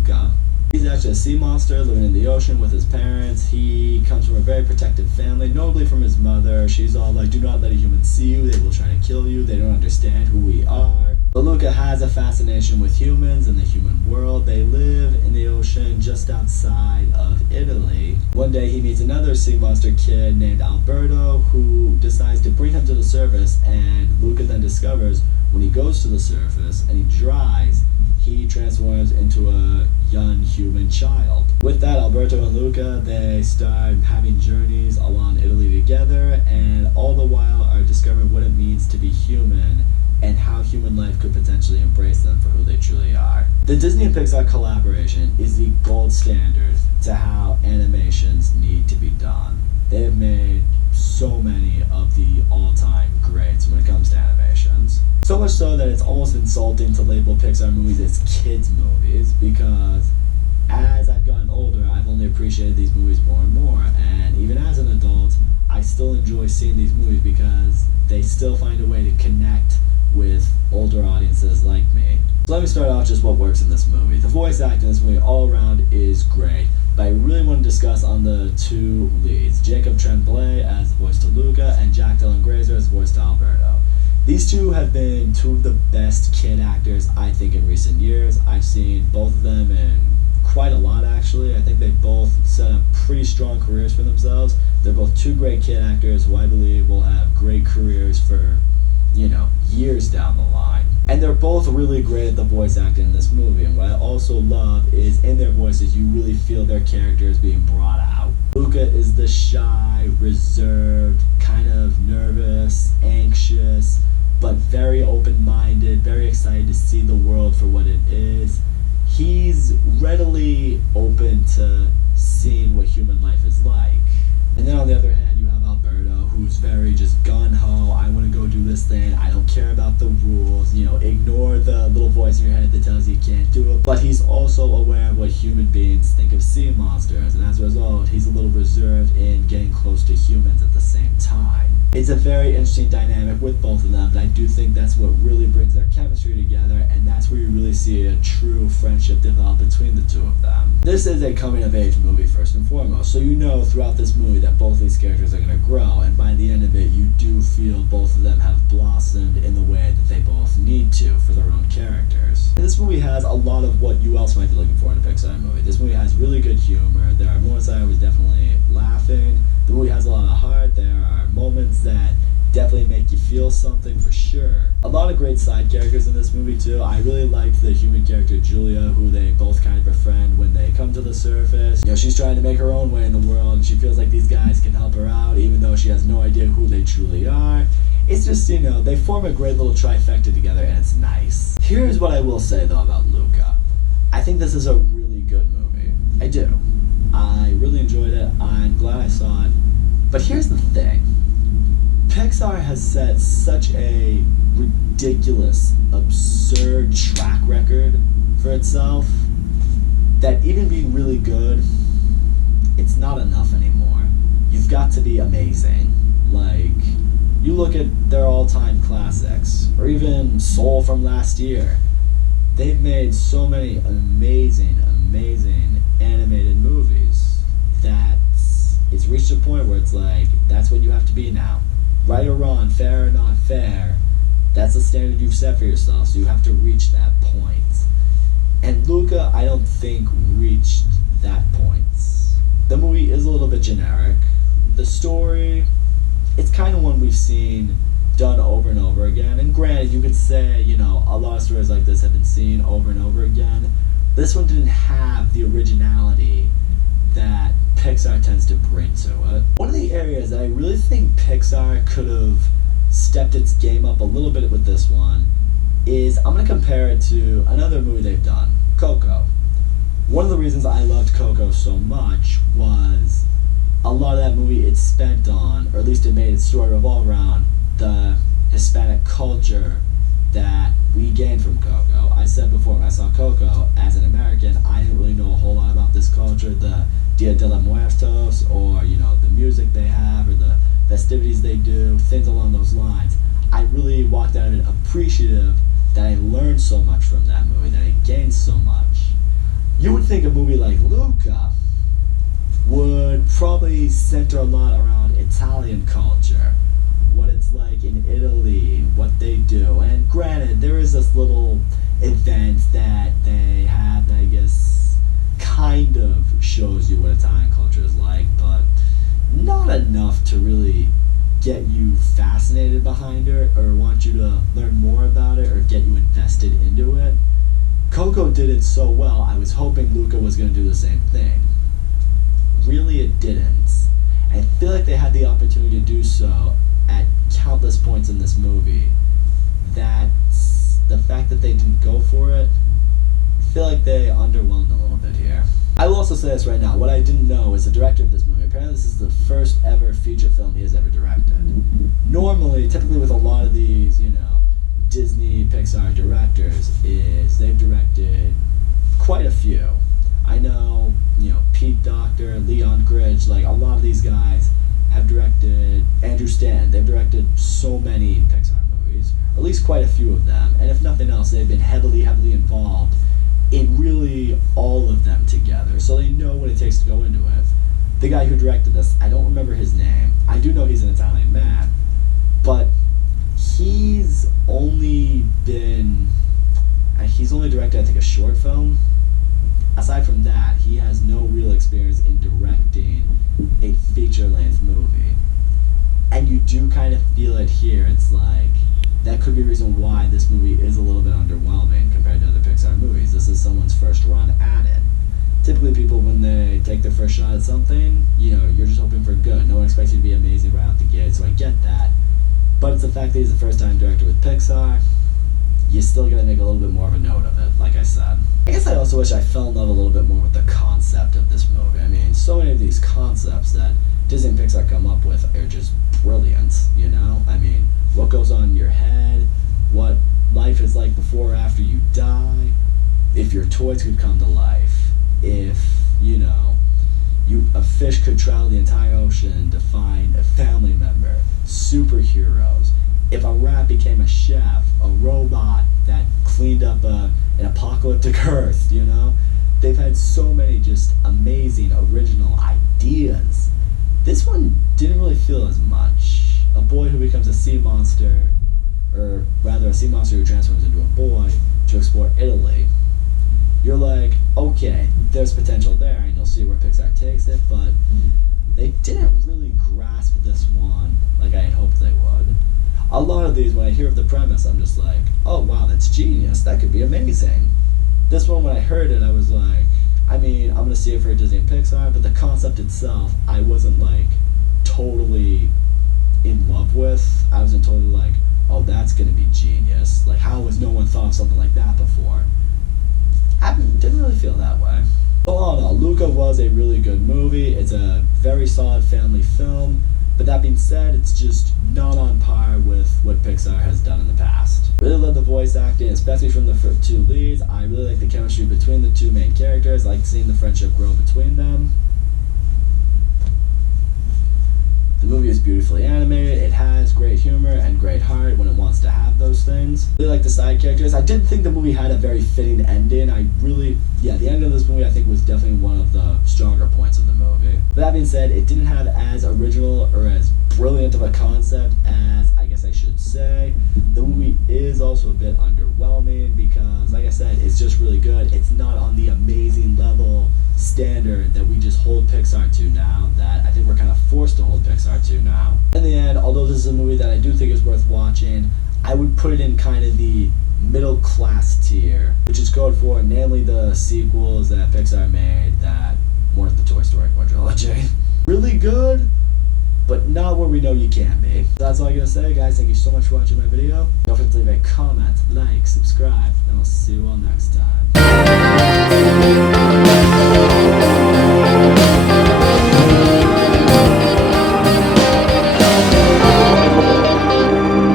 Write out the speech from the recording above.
Luca. He's actually a sea monster living in the ocean with his parents. He comes from a very protected family, notably from his mother. She's all like, do not let a human see you, they will try to kill you, they don't understand who we are. But Luca has a fascination with humans and the human world. They live in the ocean just outside of Italy. One day he meets another sea monster kid named Alberto who decides to bring him to the surface, and Luca then discovers when he goes to the surface and he dries, he transforms into a young human child. With that, Alberto and Luca, they start having journeys along Italy together, and all the while are discovering what it means to be human and how human life could potentially embrace them for who they truly are. The Disney and Pixar collaboration is the gold standard to how animations need to be done. They have made so many of the all-time greats when it comes to animations. So much so that it's almost insulting to label Pixar movies as kids' movies, because as I've gotten older, I've only appreciated these movies more and more, and even as an adult, I still enjoy seeing these movies because they still find a way to connect with older audiences like me. So let me start off just what works in this movie. The voice acting in this movie all around is great, but I really want to discuss on the two leads, Jacob Tremblay as the voice to Luca and Jack Dylan Grazer as the voice to Alberto. These two have been two of the best kid actors I think in recent years. I've seen both of them in quite a lot actually. I think they both set up pretty strong careers for themselves. They're both two great kid actors who I believe will have great careers for, years down the line. And they're both really great at the voice acting in this movie, and what I also love is in their voices you really feel their characters being brought out. Luca is the shy, reserved, kind of nervous, anxious, but very open-minded, very excited to see the world for what it is. He's readily open to seeing what human life is like. And then on the other hand, you have Alberto, who's very just gun-ho, I want to go do this thing, I don't care about the rules, ignore the little voice in your head that tells you can't do it. But he's also aware of what human beings think of sea monsters, and as a result, he's a little reserved in getting close to humans at the same time. It's a very interesting dynamic with both of them, but I do think that's what really brings their chemistry together, and that's where you really see a true friendship develop between the two of them. This is a coming-of-age movie first and foremost, so you know throughout this movie that both these characters are going to grow, and by the end of it, you do feel both of them have blossomed in the way that they both need to for their own characters. And this movie has a lot of what you else might be looking for in a Pixar movie. This movie has really good humor. There are moments I was definitely laughing. The movie has a lot of heart. There are moments that definitely make you feel something for sure. A lot of great side characters in this movie too. I really liked the human character Julia, who they both kind of befriend when they come to the surface. She's trying to make her own way in the world, and she feels like these guys can help her out even though she has no idea who they truly are. It's just, they form a great little trifecta together, and it's nice. Here's what I will say though about Luca. I think this is a really good movie. I do. I really enjoyed it. I'm glad I saw it. But here's the thing. Pixar has set such a ridiculous, absurd track record for itself that even being really good, it's not enough anymore. You've got to be amazing. Like, you look at their all-time classics, or even Soul from last year. They've made so many amazing animated movies that it's reached a point where it's like, that's what you have to be now. Right or wrong, fair or not fair, that's the standard you've set for yourself, so you have to reach that point. And Luca, I don't think, reached that point. The movie is a little bit generic. The story, it's kind of one we've seen done over and over again, and granted, you could say, a lot of stories like this have been seen over and over again. This one didn't have the originality that Pixar tends to bring to it. One of the areas that I really think Pixar could have stepped its game up a little bit with this one is, I'm going to compare it to another movie they've done, Coco. One of the reasons I loved Coco so much was a lot of that movie it spent on, or at least it made its story revolve around, the Hispanic culture that we gained from Coco. I said before, when I saw Coco, as an American, I didn't really know a whole lot about this culture, the Dia de los Muertos, or, the music they have, or the festivities they do, things along those lines. I really walked out of it appreciative that I learned so much from that movie, that I gained so much. You would think a movie like Luca would probably center a lot around Italian culture, what it's like in Italy, what they do. And granted, there is this little event that they have that I guess kind of shows you what Italian culture is like, but not enough to really get you fascinated behind it or want you to learn more about it or get you invested into it. Coco did it so well, I was hoping Luca was going to do the same thing. Really, it didn't. I feel like they had the opportunity to do so at countless points in this movie. That's the fact that they didn't go for it. I feel like they underwhelmed a little bit here. I will also say this right now. What I didn't know is the director of this movie. Apparently, this is the first ever feature film he has ever directed. Normally, typically with a lot of these, Disney, Pixar directors, is they've directed quite a few. I know, Pete Docter, Leon Gridge, like a lot of these guys have directed, Andrew Stanton, they've directed so many Pixar movies, or at least quite a few of them, and if nothing else, they've been heavily involved in really all of them together, so they know what it takes to go into it. The guy who directed this, I don't remember his name. I do know he's an Italian man, but he's only directed, I think, a short film. Aside from that, he has no real experience in directing a feature-length movie. And you do kind of feel it here. It's like, that could be a reason why this movie is a little bit underwhelming compared to other Pixar movies. This is someone's first run at it. Typically people, when they take their first shot at something, you're just hoping for good. No one expects you to be amazing right out the gate, so I get that. But it's the fact that he's the first-time director with Pixar. You still gotta make a little bit more of a note of it, like I said. I guess I also wish I fell in love a little bit more with the concept of this movie. I mean, so many of these concepts that Disney and Pixar come up with are just brilliant, I mean, what goes on in your head, what life is like before or after you die, if your toys could come to life, if, a fish could travel the entire ocean to find a family member, superheroes, if a rat became a chef, a robot that cleaned up an apocalyptic Earth, They've had so many just amazing, original ideas. This one didn't really feel as much. A boy who becomes a sea monster, or rather a sea monster who transforms into a boy to explore Italy. You're like, okay, there's potential there, and you'll see where Pixar takes it, but they didn't really grasp this one like I had hoped they would. A lot of these, when I hear of the premise, I'm just like, oh wow, that's genius, that could be amazing. This one, when I heard it, I was like, I'm gonna see it for Disney and Pixar, but the concept itself, I wasn't totally in love with. I wasn't totally like, oh, that's gonna be genius. Like, how has no one thought of something like that before? I didn't really feel that way. But all in all, Luca was a really good movie. It's a very solid family film. But that being said, it's just not on par with what Pixar has done in the past. Really love the voice acting, especially from the two leads. I really like the chemistry between the two main characters. I like seeing the friendship grow between them. The movie is beautifully animated. It has great humor and great heart when it wants to have those things. I really like the side characters. I did think the movie had a very fitting ending. The ending of this movie I think was definitely one of the stronger points of the movie. But that being said, it didn't have as original or as brilliant of a concept as I guess I should say. The movie is also a bit underwhelming because, like I said, it's just really good. It's not on the amazing level standard that we just hold Pixar to now, that I think we're kind of forced to hold Pixar to now. In the end, although this is a movie that I do think is worth watching, I would put it in kind of the middle class tier, which is code for namely the sequels that Pixar made that weren't the Toy Story quadrilogy. Really good, but not where we know you can be. So that's all I gotta say, guys. Thank you so much for watching my video. Don't forget to leave a comment, like, subscribe, and I'll see you all next time.